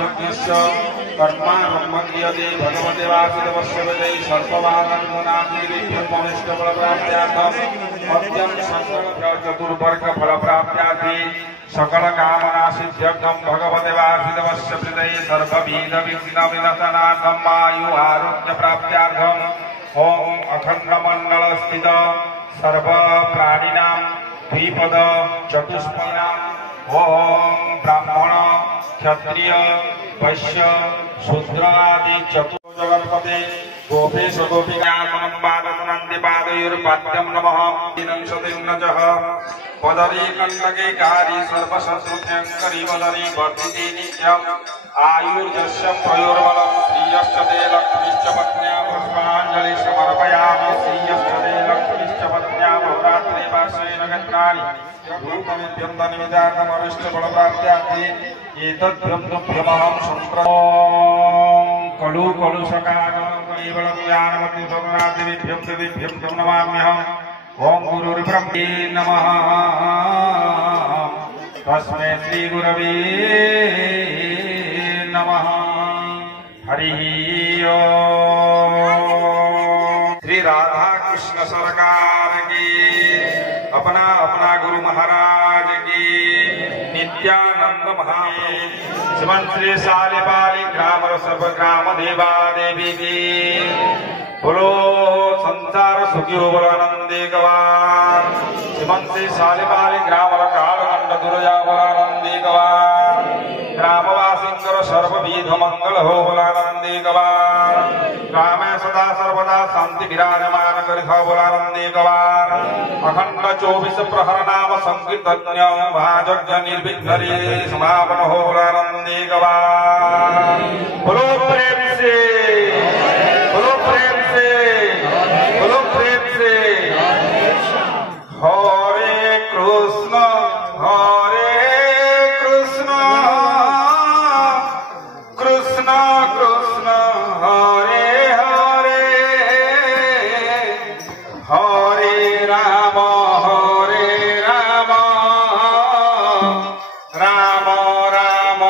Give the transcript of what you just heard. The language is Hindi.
यज्ञस्य कर्मारम्भ क्रियते भगवते वासुदेवस्य वेदै सर्पवाहनमुनादिव्यमनिष्टफलप्राप्त्यार्थम् मध्यं संकल्प चतुर्वर्ग फलप्राप्त्यार्थी सकल कामना सिद्ध्यर्थं भगवते वासुदेवस्य वेदै सर्वविध विघ्नविनाशनार्थम् आयु आरोग्य प्राप्त्यार्थम् ओम अखंडमंडल स्थित सर्व प्राणिनां द्विपद चतुष्पदां ओम ब्राह्मण क्षत्रिय वैश्य शूद्र आदि चतुर्जगत्पते गोपेश गोपिकामनं पादसनन्ति पादयोर्पाद्यं नमः दिनंशतिर्नजः पदरी कंटके कारी सर्वशत्रुभ्यङ्करी बदरी वर्धिते नित्यम् आयुर्यस्य प्रयोर्बलं श्रियश्च ते लक्ष्मीश्च पत्न्या पुष्पाञ्जलि समर्पयामि श्रियश्च ते लक्ष्मीश्च पत्न्या बहुरात्रे पार्श्वेन गन्नानि रूपमित्यन्तनिमिदार्थमविष्टफलप्राप्त्यार्थी एतद्ब्रह्मभ्यमहं कलु कलुषकादिभ्यं नमाम्यहम् ओम गुरुर्ब्रह्मे नमः तस्मै श्री गुरवे नमः हरि ओम श्री राधा कृष्ण सरकार की अपना अपना गुरु महाराज की नित्यानंद महाप्रभु श्रीमन श्री सालेपाली ग्राम सर्व ग्राम देवा देवी की बोलो संसार सुखी हो बोलो आनंदे गवार श्रीमन श्री सालेपाली ग्राम कालगंड दुर्जा बोलो आनंदे गवार ग्रामवासिंकर सर्वविध मंगल हो बोलो आनंदे गवार ग्रामे सदा सर्वदा शांति विराजमान करिथ बोलो आनंदे गवार अखंड 24 प्रहर नाम संकीर्तन्य भाजज्ञ निर्विघ्न समापन हो बोलो आनंदे गवार बोलो प्रेम से बोलो प्रेम से बोलो प्रेम से हरे कृष्ण कृष्ण कृष्ण हरे हरे हरे राम राम राम